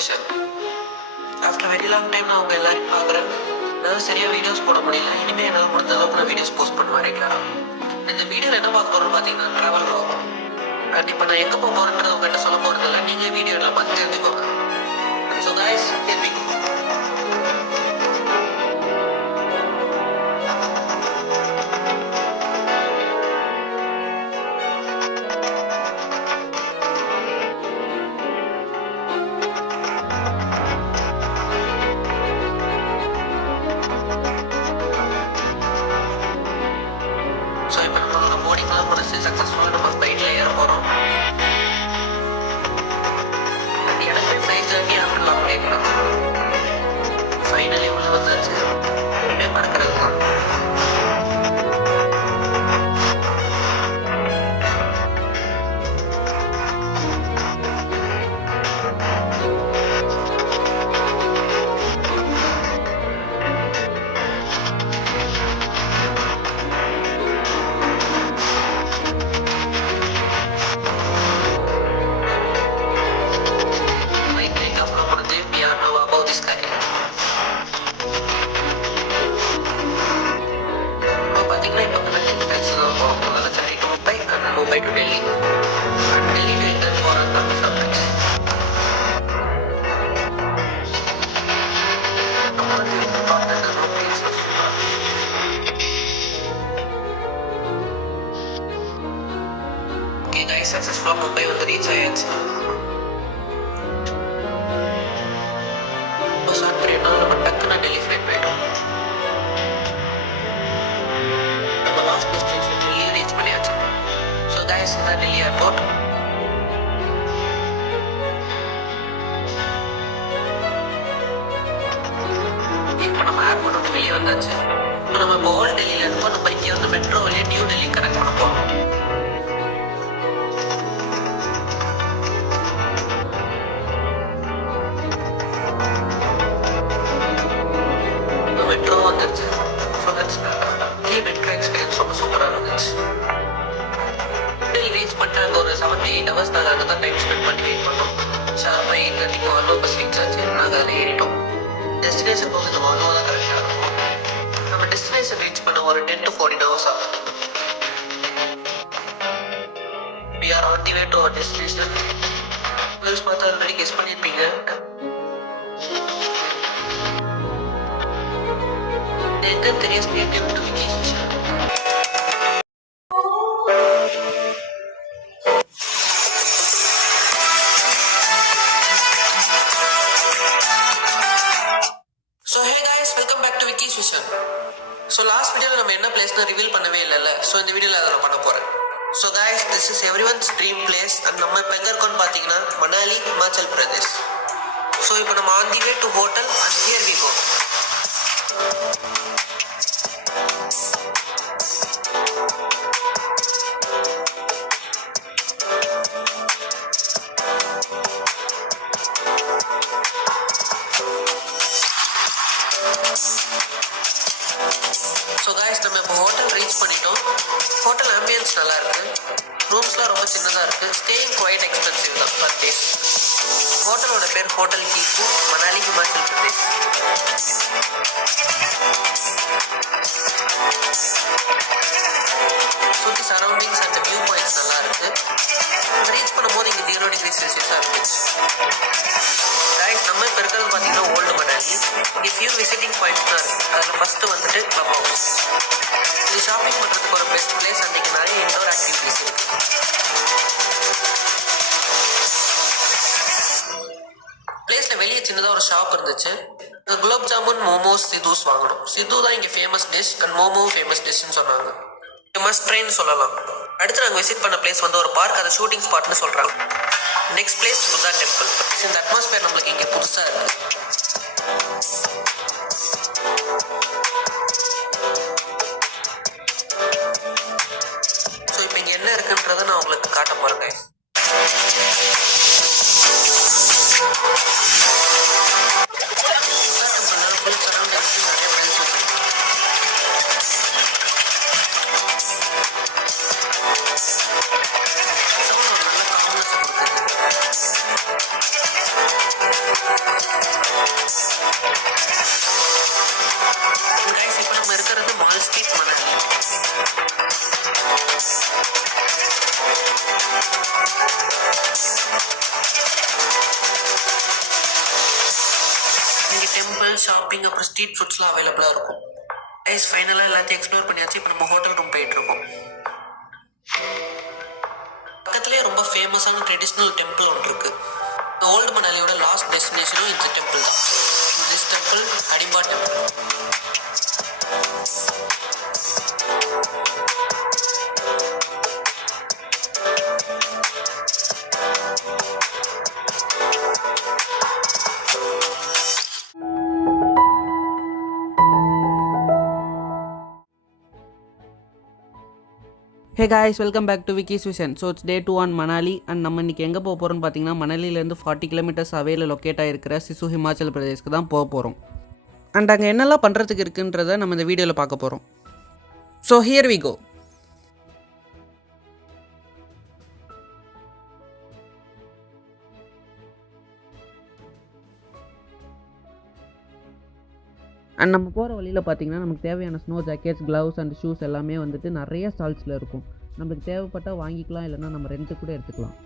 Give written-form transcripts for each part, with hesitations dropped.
Special. After very long time நான் உங்கள் எல்லாரையும் பார்க்குறேன். என்னால் சரியாக வீடியோஸ் போட முடியல. இனிமேல் என்னால் முடிஞ்ச அளவுக்கு நான் வீடியோஸ் போஸ்ட் பண்ணுவேன் ரெகுலராக. இந்த வீடியோவில் என்ன பார்க்க போகிறோம்னு பார்த்தீங்கன்னா ட்ராவல் vlog. அண்ட் இப்போ நான் எங்கே போக போகிறேன்றது உங்கள்கிட்ட சொல்ல போகிறதில்ல, நீங்கள் வீடியோவில் பார்த்து தெரிஞ்சுக்கோங்க. So guys, here we go. So இப்போ நம்மளோட போர்டிங்லாம் முடிச்சு சக்ஸஸ்ஃபுல்லாக நம்ம ஃப்ளைட்டில் ஏற போகிறோம். அண்ட் எனக்கு ஃப்ளைட் ஜர்னி அப்படிலாம் கேட்கலாம். ஃபைனலி உள்ள வந்தாச்சு. இனிமேல் படுக்கிறது தான். Mumbai to Delhi, and Delhi to England for another subject. Okay guys, successful Mumbai வந்து ரீச் ஆயாச்சு. இப்போ ஸ்டார்ட் பண்ணிட்டோம். நம்ம டக்குன்னு டெல்லி ஃப்ளைட் போயிட்டோம். நம்ம லாஸ்ட் டெஸ்டினேஷன் டெல்லி ரீச் பண்ணியாச்சு. So guys, in the Delhi airport. இப்போ நம்ம ஏர்போர்ட் விட்டு வெளியே வந்தாச்சு. இப்போ நம்ம இப்போ ஓல்ட் டெல்லியில் இருக்கோம். நம்ம இங்கே வந்து மெட்ரோ வழியாக நியூ டெல்லி கனெக்ட் பண்ண போகிறோம். மெட்ரோ வந்துருச்சு. ஸோ தட்ஸ் மெட்ரோ எக்ஸ்பீரியன்ஸ் ரொம்ப சூப்பராக இருந்துச்சு. ரீச் பண்ணிட்டு அங்கே ஒரு 7-8 hours நாங்கள் அங்கே தான் டைம் ஸ்பெண்ட் பண்ணி வெயிட் பண்ணோம். ஷார்ப்பாக 8:30 வால்வோ பஸ் ரீச் ஆச்சு. நாங்கள் அதில் ஏறிட்டோம். டெஸ்டினேஷன் போது இந்த வால்வோ தான் கரெக்டாக இருக்கும். நம்ம டெஸ்டினேஷன் ரீச் பண்ண ஒரு 10 to 14 hours ஆகும். We are on the way to our destination. Girls பார்த்து ஆல்ரெடி கெஸ் பண்ணியிருப்பீங்க. எங்கன்னு தெரியும். Stay tuned to Vicky Session. So last வீடியோவில் நம்ம என்ன பிளேஸ்னு ரிவீல் பண்ணவே இல்லைல்ல. ஸோ இந்த வீடியோவில் அதை நான் பண்ண போகிறேன். So guys, this is everyone's dream place. And நம்ம இப்போ எங்கே இருக்கோன்னு பார்த்தீங்கன்னா மணாலி, ஹிமாச்சல் பிரதேஷ். ஸோ இப்போ நம்ம on the way to hotel and here we go. So guys, நம்ம இப்போ ஹோட்டல் ரீச் பண்ணிட்டோம். ஹோட்டல் ஆம்பியன்ஸ் நல்லா இருக்கு. ரூம்ஸ்லாம் ரொம்ப சின்னதாக இருக்குது. ஸ்டேயிங் குவைட் எக்ஸ்பென்சிவ் தான் பர் டேஸ். ஹோட்டலோட பேர் ஹோட்டல் கீப்பு, மணாலி, ஹிமாச்சல் பிரதேஷ். சுற்றி சரௌண்டிங்ஸ் அண்ட் வியூ பாயிண்ட்ஸ் நல்லா இருக்கு. ரீச் பண்ணும்போது இங்கே 0 degrees Celsius இருந்துச்சு. கைஸ், நம்ம இப்போ இருக்கிறது பார்த்தீங்கன்னா ஓல்டு மணாலி. இங்கே ஃபியூ விசிட்டிங் பாயிண்ட்ஸ் தான் இருக்குது. அதில் ஃபஸ்ட்டு வந்துட்டு கிளப் ஹவுஸ். இது ஷாப்பிங் பண்ணுறதுக்கு ஒரு பெஸ்ட் பிளேஸ். அன்றைக்கி நிறைய இன்டோர் ஆக்டிவிட்டிஸ் இருக்குது. பிளேஸில் வெளியே சின்னதாக ஒரு ஷாப் இருந்துச்சு. குலோப் ஜாமுன், மோமோஸ், சித்துஸ் வாங்கணும். சித்து தான் இங்கே famous dish and momo famous டிஷ்னு சொன்னாங்க. மஸ்ட் ட்ரைன்னு சொல்லலாம். அடுத்து நாங்கள் விசிட் பண்ண பிளேஸ் வந்து ஒரு பார்க். அதை ஷூட்டிங் ஸ்பாட்னு சொல்கிறாங்க. Next place Buddha temple. இந்த அட்மாஸ்பியர் நம்மளுக்கு இங்கே புதுசாக இருக்குது. ஸோ இப்போ இங்கே என்ன இருக்குன்றதை நான் உங்களுக்கு காட்ட போகிறேன். புத்தா டெம்பிள்னால ஃபுல் சரௌண்டிங்ஸ் நிறைய வெல்ஸ் இருக்குது. சவுண்ட் ஒரு நல்ல காம்னஸ் கொடுக்குது. டெம்பிள் ஷாப்பிங் அப்புறம் ஸ்ட்ரீட் ஃபுட்ஸ்லாம் அவைலபிளாக இருக்கும். கைஸ் ஃபைனலாக எல்லாத்தையும் எக்ஸ்ப்ளோர் பண்ணியாச்சு. இப்போ நம்ம ஹோட்டல் ரூம் போயிட்டுருக்கோம். பக்கத்துலேயே ரொம்ப ஃபேமஸான ட்ரெடிஷ்னல் டெம்பிள் ஒன்று இருக்குது. இந்த ஓல்டு மணாலியோட லாஸ்ட் டெஸ்டினேஷனும் இந்த டெம்பிள் தான். This temple Hadimba temple. Hey guys, welcome back to Vicky's vision. So it's day 2 on Manali. And நம்ம இன்றைக்கி எங்கே போக போகிறோம்னு பார்த்தீங்கன்னா, மணாலிலேருந்து 40 கிலோமீட்டர்ஸ் அவேல லொக்கேட் ஆகிருக்கிற சிசு ஹிமாச்சல் பிரதேஷ்க்கு தான் போக போகிறோம். அண்ட் அங்கே என்னெல்லாம் பண்ணுறதுக்கு இருக்குன்றதை நம்ம இந்த வீடியோவில் பார்க்க போகிறோம். So here we go. And நம்ம போகிற வழியில் பார்த்தீங்கன்னா, நமக்கு தேவையான snow jackets, gloves and shoes எல்லாமே வந்துட்டு நிறைய ஸ்டால்ஸில் இருக்கும். நம்மளுக்கு தேவைப்பட்டால் வாங்கிக்கலாம், இல்லைனா நம்ம ரெண்ட்டு கூட எடுத்துக்கலாம்.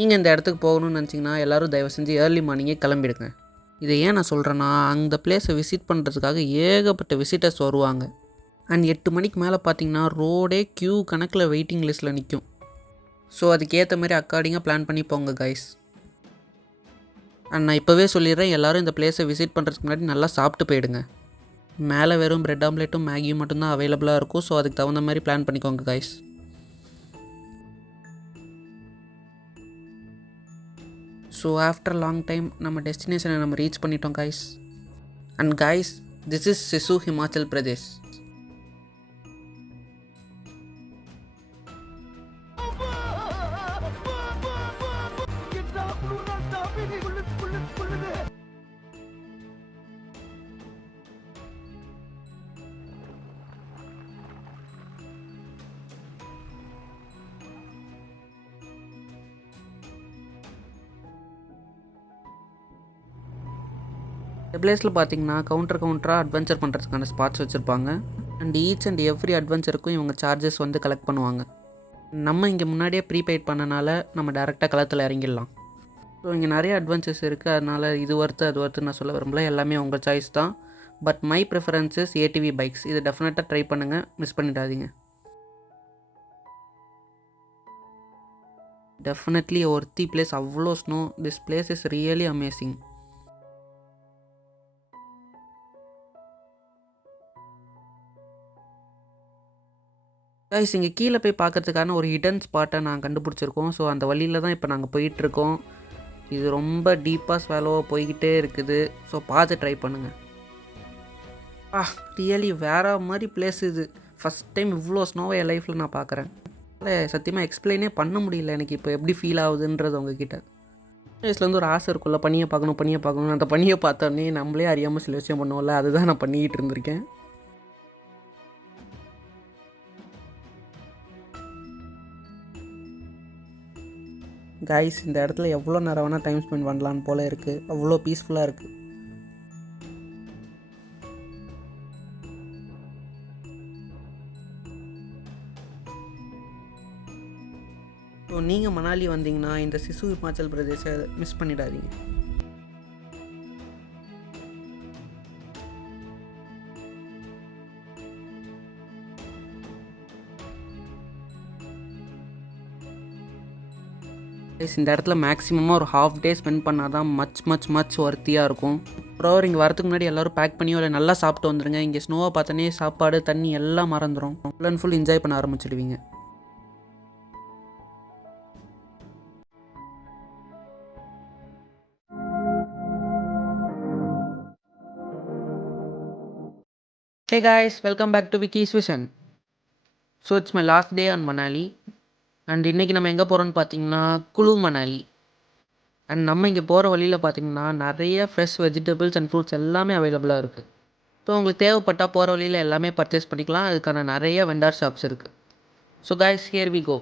நீங்கள் இந்த இடத்துக்கு போகணும்னு நினச்சிங்கன்னா எல்லோரும் தயவு செஞ்சு ஏர்லி மார்னிங்கே கிளம்பிடுங்க. இதை ஏன் நான் சொல்கிறேன்னா, அந்த பிளேஸை விசிட் பண்ணுறதுக்காக ஏகப்பட்ட விசிட்டர்ஸ் வருவாங்க. அண்ட் 8 மணிக்கு மேலே பார்த்தீங்கன்னா ரோடே க்யூ கணக்கில் வெயிட்டிங் லிஸ்ட்டில் நிற்கும். ஸோ அதுக்கேற்ற மாதிரி அக்கார்டிங்காக பிளான் பண்ணி போங்க கைஸ். அண்ட் நான் இப்போவே சொல்லிடுறேன், எல்லோரும் இந்த பிளேஸை விசிட் பண்ணுறதுக்கு முன்னாடி நல்லா சாப்பிட்டு போயிடுங்க. மேலே வெறும் பிரெட் ஆம்லேட்டும் மேகியும் மட்டும்தான் அவைலபிளாக இருக்கும். ஸோ அதுக்கு தகுந்த மாதிரி பிளான் பண்ணிக்கோங்க guys. So after long time நம்ம டெஸ்டினேஷனை நம்ம ரீச் பண்ணிட்டோம் guys. And guys, this is சிசு ஹிமாச்சல் பிரதேஷ். இந்த பிளேஸில் பார்த்தீங்கன்னா கவுண்டராக அட்வென்ச்சர் பண்ணுறதுக்கான ஸ்பாட்ஸ் வச்சுருப்பாங்க. அண்ட் ஈச் அண்ட் எவ்ரி அட்வென்ச்சருக்கும் இவங்க சார்ஜஸ் வந்து கலெக்ட் பண்ணுவாங்க. நம்ம இங்கே முன்னாடியே ப்ரீபெய்ட் பண்ணனால நம்ம டேரெக்டாக களத்தில் இறங்கிடலாம். ஸோ இங்கே நிறைய அட்வென்ச்சர்ஸ் இருக்குது. அதனால் இது ஒர்த்து அது ஒர்த்து நான் சொல்ல விரும்பல, எல்லாமே உங்கள் சாய்ஸ் தான். But my preferences ATV bikes. இதை டெஃபினட்டாக ட்ரை பண்ணுங்கள், மிஸ் பண்ணிடாதீங்க. Definitely worthy place. அவ்வளோ snow. This place is really amazing. Guys, இங்கே கீழே போய் பார்க்கறதுக்கான ஒரு ஹிடன் ஸ்பாட்டை நான் கண்டுபிடிச்சிருக்கோம். ஸோ அந்த வழியில் தான் இப்போ நாங்கள் போயிட்டுருக்கோம். இது ரொம்ப டீப்பாக ஸ்வாலோவாக போய்கிட்டே இருக்குது. ஸோ பார்த்து ட்ரை பண்ணுங்கள். ரியலி வேறு மாதிரி பிளேஸ் இது. ஃபஸ்ட் டைம் இவ்வளோ ஸ்னோவை என் லைஃப்பில் நான் பார்க்குறேன். இல்லை, சத்தியமாக எக்ஸ்பிளைனே பண்ண முடியல எனக்கு இப்போ எப்படி ஃபீல் ஆகுதுன்றது உங்ககிட்ட. வயசுலேருந்து ஒரு ஆசை இருக்குல்ல, பனியை பார்க்கணும். அந்த பனியை பார்த்தோன்னே நம்மளே அறியாமல் சில விஷயம் பண்ணுவோம்ல, அதுதான் நான் பண்ணிக்கிட்டு இருந்திருக்கேன். கைஸ், இந்த இடத்துல எவ்வளோ நேரம் வேணால் டைம் ஸ்பெண்ட் பண்ணலான்னு போல் இருக்குது. அவ்வளோ பீஸ்ஃபுல்லாக இருக்குது. ஸோ நீங்கள் மணாலி வந்தீங்கன்னா இந்த சிசு ஹிமாச்சல் பிரதேசை மிஸ் பண்ணிடாதீங்க. இந்த இடத்துல மேக்ஸிமமாக ஒரு ஹாஃப் டே ஸ்பெண்ட் பண்ணால் தான் மச் ஒர்த்தியாக இருக்கும். அப்புறம் இங்கே வரதுக்கு முன்னாடி எல்லோரும் பேக் பண்ணி ஒரு நல்லா சாப்பிட்டு வந்துடுங்க. இங்கே ஸ்னோவை பார்த்தோன்னே சாப்பாடு தண்ணி எல்லாம் மறந்துடும். ஃபுல் அண்ட் ஃபுல் என்ஜாய் பண்ண ஆரம்பிச்சிடுவீங்க. Hey guys, welcome back to Vicky's Vision. So it's my last day on Manali. And இன்றைக்கி நம்ம எங்கே போகிறோன்னு பார்த்தீங்கன்னா குளு மணாலி. அண்ட் நம்ம இங்கே போகிற வழியில் பார்த்தீங்கன்னா நிறைய ஃப்ரெஷ் வெஜிடபிள்ஸ் அண்ட் ஃப்ரூட்ஸ் எல்லாமே அவைலபிளாக இருக்குது. ஸோ உங்களுக்கு தேவைப்பட்டால் போகிற வழியில் எல்லாமே பர்ச்சேஸ் பண்ணிக்கலாம். அதுக்கான நிறைய வெண்டார் ஷாப்ஸ் இருக்குது. So guys, here we go.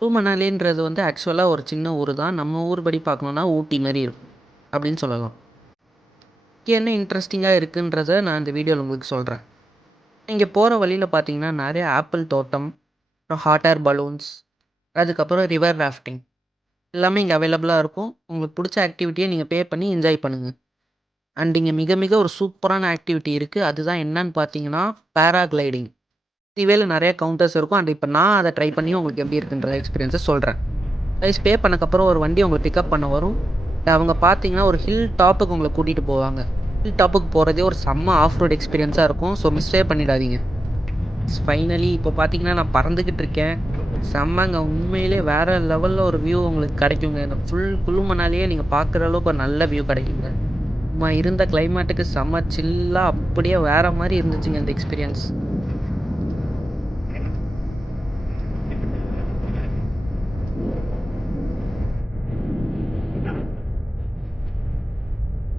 Kullu மணாலின்றது வந்து ஆக்சுவலாக ஒரு சின்ன ஊர் தான். நம்ம ஊர் படி பார்க்கணுன்னா ஊட்டி மாதிரி இருக்கும் அப்படின்னு சொல்லலாம். என்ன இன்ட்ரெஸ்டிங்காக இருக்குன்றத நான் இந்த வீடியோவில் உங்களுக்கு சொல்கிறேன். இங்கே போகிற வழியில் பார்த்தீங்கன்னா நிறைய ஆப்பிள் தோட்டம், அப்புறம் ஹாட் ஏர் பலூன்ஸ், அதுக்கப்புறம் ரிவர் ராஃப்டிங் எல்லாமே இங்கே அவைலபிளாக இருக்கும். உங்களுக்கு பிடிச்ச ஆக்டிவிட்டியை நீங்கள் பே பண்ணி என்ஜாய் பண்ணுங்கள். அண்ட் இங்கே மிக மிக ஒரு சூப்பரான ஆக்டிவிட்டி இருக்குது. அதுதான் என்னன்னு பார்த்தீங்கன்னா பேராகிளைடிங். இதுவேல நிறைய கவுண்டர்ஸ் இருக்கும். அண்ட் இப்போ நான் அதை ட்ரை பண்ணி உங்களுக்கு எப்படி இருக்குன்ற எக்ஸ்பீரியன்ஸை சொல்கிறேன். கைஸ், பே பண்ணக்கப்புறம் ஒரு வண்டி உங்களை பிக்கப் பண்ண வரும். அவங்க பார்த்தீங்கன்னா ஒரு ஹில் டாப்புக்கு உங்களை கூட்டிகிட்டு போவாங்க. ஹில் டாப்புக்கு போகிறதே ஒரு செம்ம ஆஃப் ரோட் எக்ஸ்பீரியன்ஸாக இருக்கும். ஸோ மிஸ்ஸே பண்ணிடாதீங்க. ஃபைனலி இப்போ பார்த்தீங்கன்னா நான் பறந்துக்கிட்டு இருக்கேன். செம்மங்க, உண்மையிலே வேறு லெவலில் ஒரு வியூ உங்களுக்கு கிடைக்குங்க. இந்த ஃபுல் குளு மணாலியே நீங்கள் பார்க்குற அளவுக்கு ஒரு நல்ல வியூ கிடைக்குங்க. நம்ம இருந்த கிளைமேட்டுக்கு செம்ம சில்லாக அப்படியே வேறு மாதிரி இருந்துச்சுங்க இந்த எக்ஸ்பீரியன்ஸ்.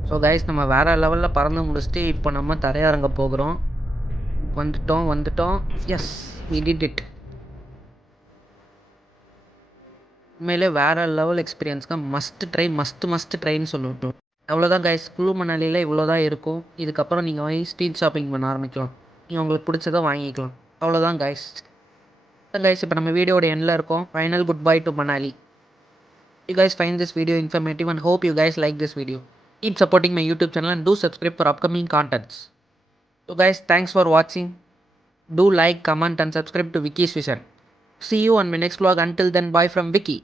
ஸோ கைஸ், நம்ம வேறு லெவலில் பறந்து முடிச்சுட்டு இப்போ நம்ம தரையிறங்க போகிறோம். வந்துட்டோம். Yes, we did it. உண்மையிலே வேறு லெவல் எக்ஸ்பீரியன்ஸ்ங்க. மஸ்ட்டு ட்ரைன்னு சொல்லட்டும். அவ்வளோதான் கைஸ், குளு மணாலியில் இவ்வளோ தான் இருக்கும். இதுக்கப்புறம் நீங்கள் போய் ஸ்ட்ரீட் ஷாப்பிங் பண்ண ஆரம்பிக்கலாம். நீங்கள் உங்களுக்கு பிடிச்சதை வாங்கிக்கலாம். அவ்வளோதான் கைஸ். இப்போ நம்ம வீடியோட எண்டில் இருக்கோம். Final good bye to Manali. You guys find this video informative and hope you guys like this video. Keep supporting my YouTube channel and do subscribe for upcoming contents. So guys, thanks for watching. Do like, comment and subscribe to Vicky's Vision. See you on my next vlog. Until then, bye from Vicky.